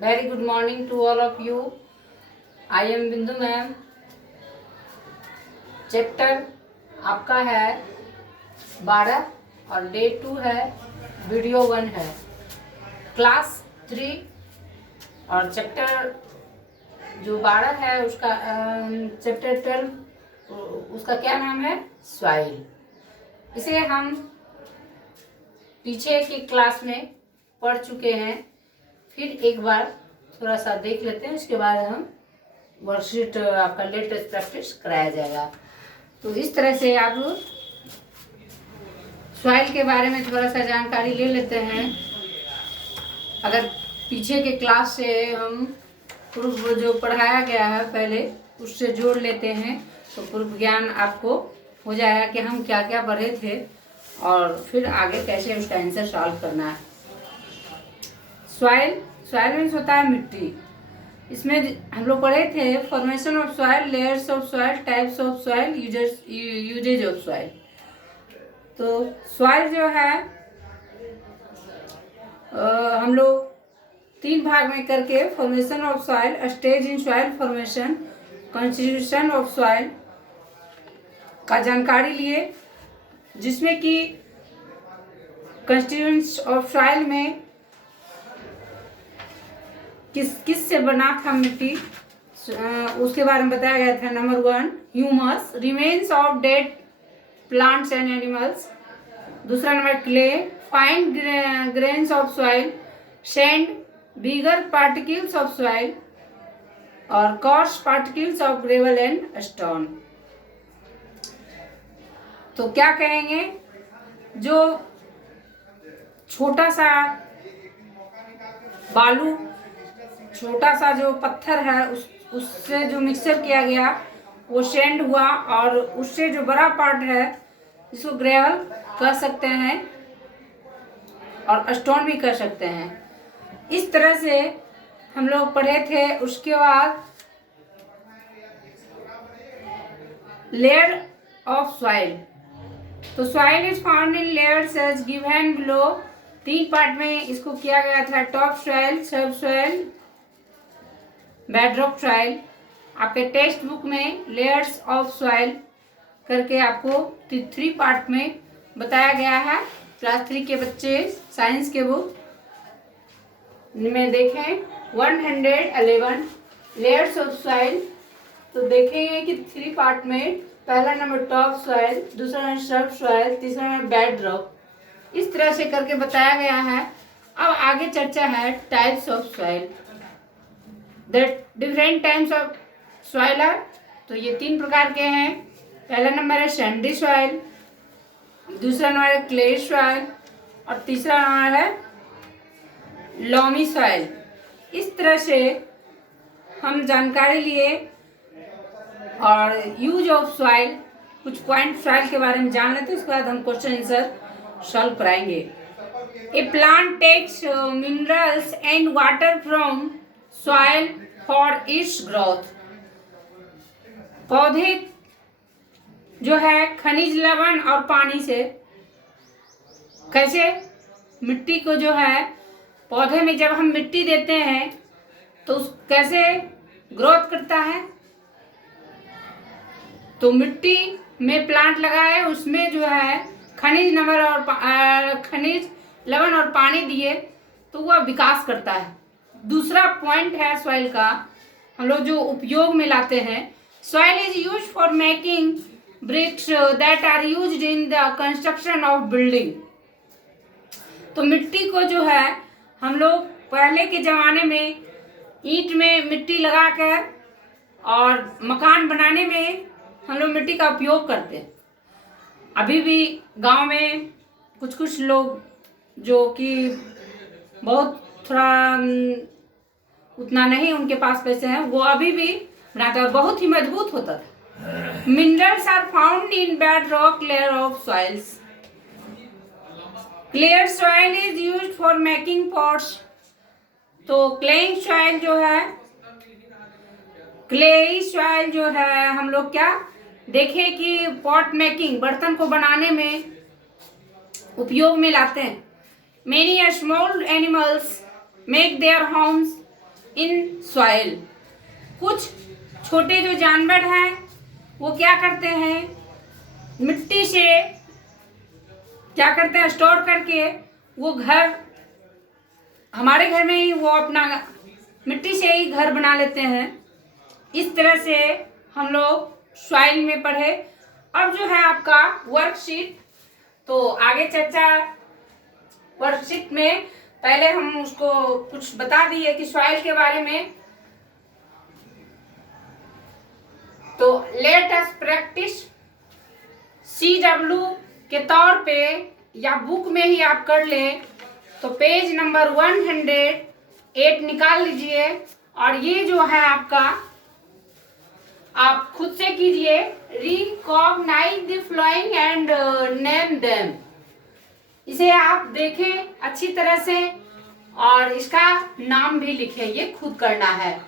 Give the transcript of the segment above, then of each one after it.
Very good morning to all of you. I am Bindu ma'am. Chapter आपका है 12 और day 2 है, video 1 है, क्लास 3 और चैप्टर जो 12 है उसका चैप्टर 12 उसका क्या नाम है? सॉइल. इसे हम पीछे की क्लास में पढ़ चुके हैं. फिर एक बार थोड़ा सा देख लेते हैं, उसके बाद हम वर्कशीट आपका लेटेस्ट प्रैक्टिस कराया जाएगा. तो इस तरह से आप सॉइल के बारे में थोड़ा सा जानकारी ले लेते हैं. अगर पीछे के क्लास से हम पूर्व जो पढ़ाया गया है पहले उससे जोड़ लेते हैं तो पूर्व ज्ञान आपको हो जाएगा कि हम क्या क्या पढ़े थे और फिर आगे कैसे उसका आंसर सॉल्व करना है. सॉइल मीन्स होता है मिट्टी. इसमें हम लोग पढ़े थे formation of soil, layers of soil, types of soil, usages of soil. तो सॉइल जो है हम लोग 3 भाग में करके formation of soil, stage in soil formation, constitution of soil का जानकारी लिए, जिसमें कि कॉन्स्टिट्यूएंट्स ऑफ सॉइल में किस से बना था मिट्टी उसके बारे में बताया गया था. Number 1 humus, remains of dead plants and animals. दूसरा number clay, fine grains of soil, sand, bigger particles of soil और coarse particles of gravel and stone. तो क्या कहेंगे, जो छोटा सा बालू, छोटा सा जो पत्थर है उससे जो मिक्सचर किया गया वो सैंड हुआ, और उससे जो बड़ा पार्ट है जिसको ग्रेवल कह सकते हैं और स्टोन भी कह सकते हैं. इस तरह से हम लोग पढ़े थे. उसके बाद लेयर ऑफ सॉइल. तो soil is found in layers as given below. 3 part में इसको किया गया था, top soil, sub soil, bedrock soil. आपके टेक्स्ट बुक में लेयर्स ऑफ सॉइल करके आपको 3 पार्ट में बताया गया है. क्लास 3 के बच्चे साइंस के बुक में देखें 111 लेयर्स ऑफ सॉइल. तो देखेंगे कि 3 पार्ट में पहला नंबर टॉप सॉइल, दूसरा नंबर सब सॉइल, तीसरा नंबर बेडरॉक. इस तरह से करके बताया गया है. अब आगे चर्चा है types of soil. The different types of soil are. तो ये 3 प्रकार के हैं. पहला नंबर है सैंडी सॉइल, दूसरा नंबर है क्ले सॉइल और तीसरा नंबर है लॉमी सॉइल. इस तरह से हम जानकारी लिए और यूज ऑफ सॉइल, कुछ पॉइंट सॉइल के बारे में जान लेते हैं. उसके बाद हम क्वेश्चन आंसर सॉल्व कराएंगे. A plant takes minerals and water from soil for its growth. पौधे जो है खनिज, लवण और पानी से कैसे मिट्टी को जो है पौधे में जब हम मिट्टी देते हैं तो कैसे ग्रोथ करता है. तो मिट्टी में प्लांट लगा है, उसमें जो है खनिज लवण और पानी दिए तो वह विकास करता है. दूसरा पॉइंट है सॉइल का, हम लोग जो उपयोग में लाते हैं. Soil is use for making bricks that are used in the construction of building. तो मिट्टी को जो है हम लोग पहले के ज़माने में ईंट में मिट्टी लगाकर और मकान बनाने में हम लोग मिट्टी का उपयोग करते हैं. अभी भी गांव में कुछ लोग जो कि बहुत थोड़ा उतना नहीं उनके पास पैसे हैं, वो अभी भी बनाते हैं और बहुत ही मजबूत होता था. Minerals are found in bedrock layer of soils. Clayey soil is used for making pots. तो क्लेइंग सॉइल जो है, क्लेई सॉइल जो है हम लोग क्या देखे कि पॉट मेकिंग, बर्तन को बनाने में उपयोग में लाते हैं. Many small animals make their homes in soil. कुछ छोटे जो जानवर हैं वो क्या करते हैं, मिट्टी से क्या करते हैं, स्टोर करके वो घर, हमारे घर में ही वो अपना मिट्टी से ही घर बना लेते हैं। इस तरह से हम लोग सॉइल में पढ़े। अब जो है आपका वर्कशीट, तो आगे चर्चा वर्कशीट में पहले हम उसको कुछ बता दिए कि सॉइल के बारे में। तो लेट अस प्रैक्टिस। CW के तौर पे या बुक में ही आप कर ले तो पेज नंबर 108 निकाल लीजिए और ये जो है आपका आप खुद से कीजिए। Recognise the following and name them. इसे आप देखें अच्छी तरह से और इसका नाम भी लिखें। ये खुद करना है।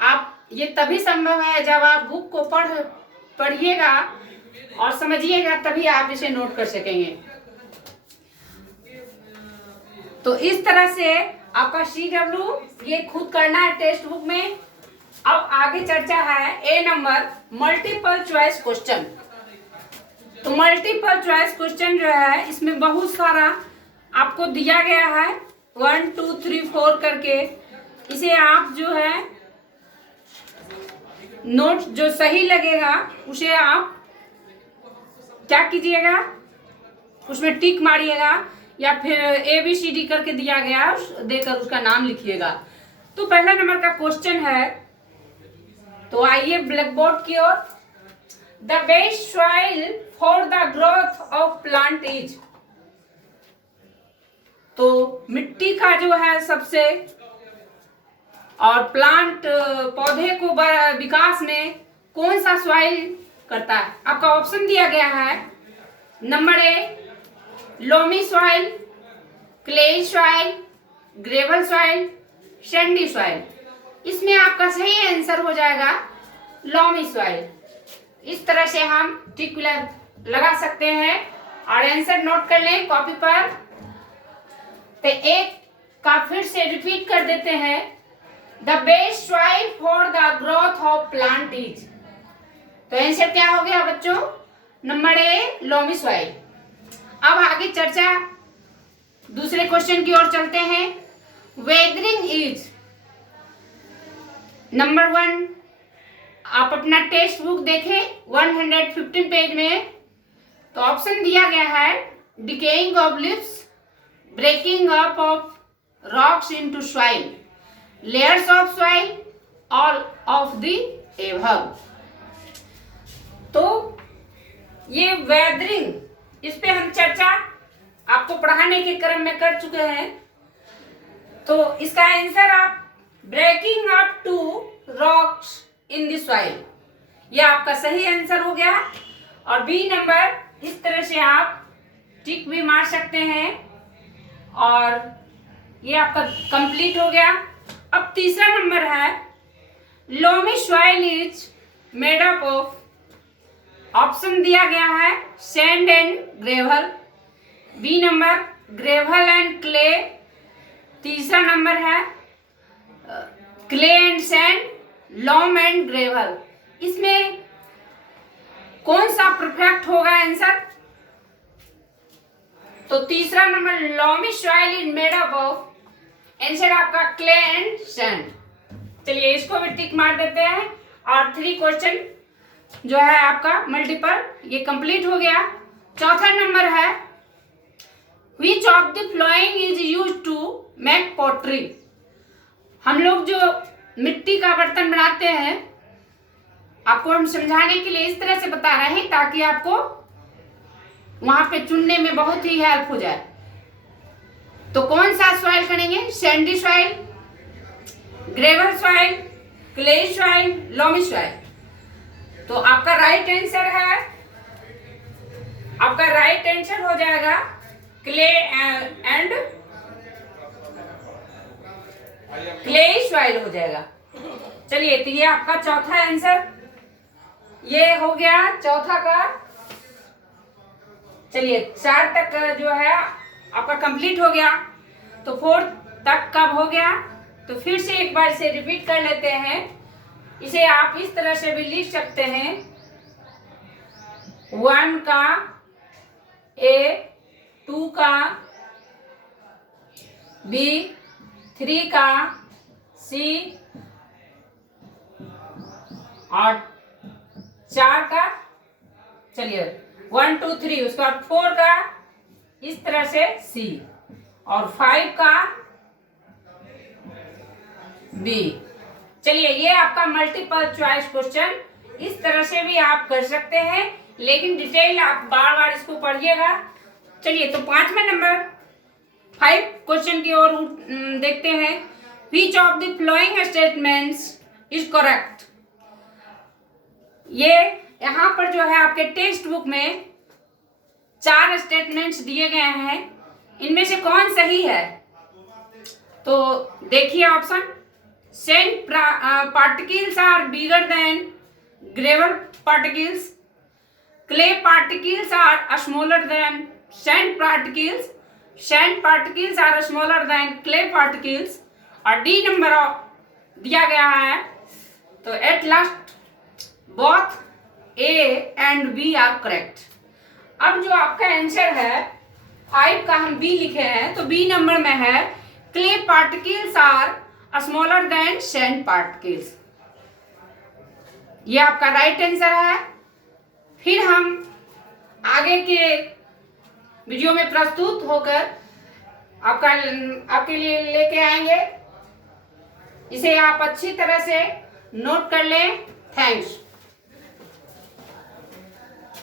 आप ये तभी संभव है जब आप बुक को पढ़िएगा और समझिएगा, तभी आप इसे नोट कर सकेंगे। तो इस तरह से आपका CW ये खुद करना है टेक्स्ट बुक में। अब आगे चर्चा है A number multiple choice question. तो मल्टीपल चॉइस क्वेश्चन जो है इसमें बहुत सारा आपको दिया गया है 1 2 3 4 करके। इसे आप जो है नोट जो सही लगेगा उसे आप क्या कीजिएगा, उसमें टिक मारिएगा या फिर ABCD करके दिया गया देकर उसका नाम लिखिएगा। तो पहला नंबर का क्वेश्चन है, तो आइए ब्लैक बोर्ड की ओर। The best soil for the growth of plant is. तो मिट्टी का जो है सबसे और प्लांट पौधे को विकास में कौन सा सॉइल करता है। आपका ऑप्शन दिया गया है number A loamy soil, clay soil, gravel soil, Sandy soil. इसमें आपका सही आंसर हो जाएगा लोमी सॉइल। इस तरह से हम टिक लगा सकते हैं और आंसर नोट कर लें कॉपी पर। तो एक का फिर से रिपीट कर देते हैं। The best soil for the growth of plant is. तो आंसर क्या हो गया बच्चों, नंबर A लोमी सॉइल। अब आगे चर्चा दूसरे क्वेश्चन की ओर चलते हैं। Weathering is. नंबर 1 आप अपना टेक्स्ट बुक देखें 115 पेज में। तो ऑप्शन दिया गया है decaying of leaves, breaking up of rocks into soil, layers of soil, all of the above. तो ये वेदरिंग, इस पे हम चर्चा आपको पढ़ाने के क्रम में कर चुके हैं। तो इसका आंसर आप breaking up to rocks in the soil, यह आपका सही आंसर हो गया। और B नंबर इस तरह से आप टिक भी मार सकते हैं और ये आपका कंप्लीट हो गया। अब तीसरा नंबर है loamy soil is made up of. Option दिया गया है sand and gravel, B number gravel and clay, तीसरा नंबर है clay and sand, Lomb and gravel. इसमें कौन सा परफेक्ट होगा आंसर। तो तीसरा number loamy soil is made up of, answer आपका क्ले एंड सैंड। चलिए इसको भी टिक मार देते हैं और 3 क्वेश्चन जो है आपका मल्टीपल ये कंप्लीट हो गया। चौथा नंबर है which of the following is used to make pottery. हम लोग जो मिट्टी का बर्तन बनाते हैं आपको हम समझाने के लिए इस तरह से बता रहे हैं ताकि आपको वहां पे चुनने में बहुत ही हेल्प हो जाए। तो कौन सा सॉइल करेंगे, Sandy soil, gravel soil, clay soil, loamy soil. तो आपका राइट आंसर है, आपका राइट आंसर हो जाएगा क्ले एंड क्ले सॉइल हो जाएगा। चलिए तो ये आपका चौथा आंसर ये हो गया चौथा का। चलिए 4 तक जो है आपका कंप्लीट हो गया। तो 4 तक कब हो गया, तो फिर से एक बार इसे रिपीट कर लेते हैं। इसे आप इस तरह से भी लिख सकते हैं, 1 का A, 2 का B, 3 का C और 4 का, चलिए 1 2 3, उसके बाद 4 का इस तरह से C और 5 का B। चलिए ये आपका मल्टीपल चॉइस क्वेश्चन, इस तरह से भी आप कर सकते हैं, लेकिन डिटेल आप बार बार इसको पढ़िएगा। चलिए तो 5वें नंबर 5 क्वेश्चन की ओर देखते हैं। Which of the following statements is correct? ये यहाँ पर जो है आपके टेक्स्ट बुक में 4 स्टेटमेंट्स दिए गए हैं, इनमें से कौन सही है? तो देखिए option, sand particles are bigger than gravel particles, clay particles are smaller than sand particles, sand particles are smaller than clay particles, और डी नंबर दिया गया है। तो at last both A and B are correct. अब जो आपका answer है 5 का हम बी लिखे हैं, तो बी नंबर में है clay particles are smaller than sand particles, ये आपका राइट आंसर है। फिर हम आगे के वीडियो में प्रस्तुत होकर आपके लिए लेके आएंगे, इसे आप अच्छी तरह से नोट कर लें। थैंक्स।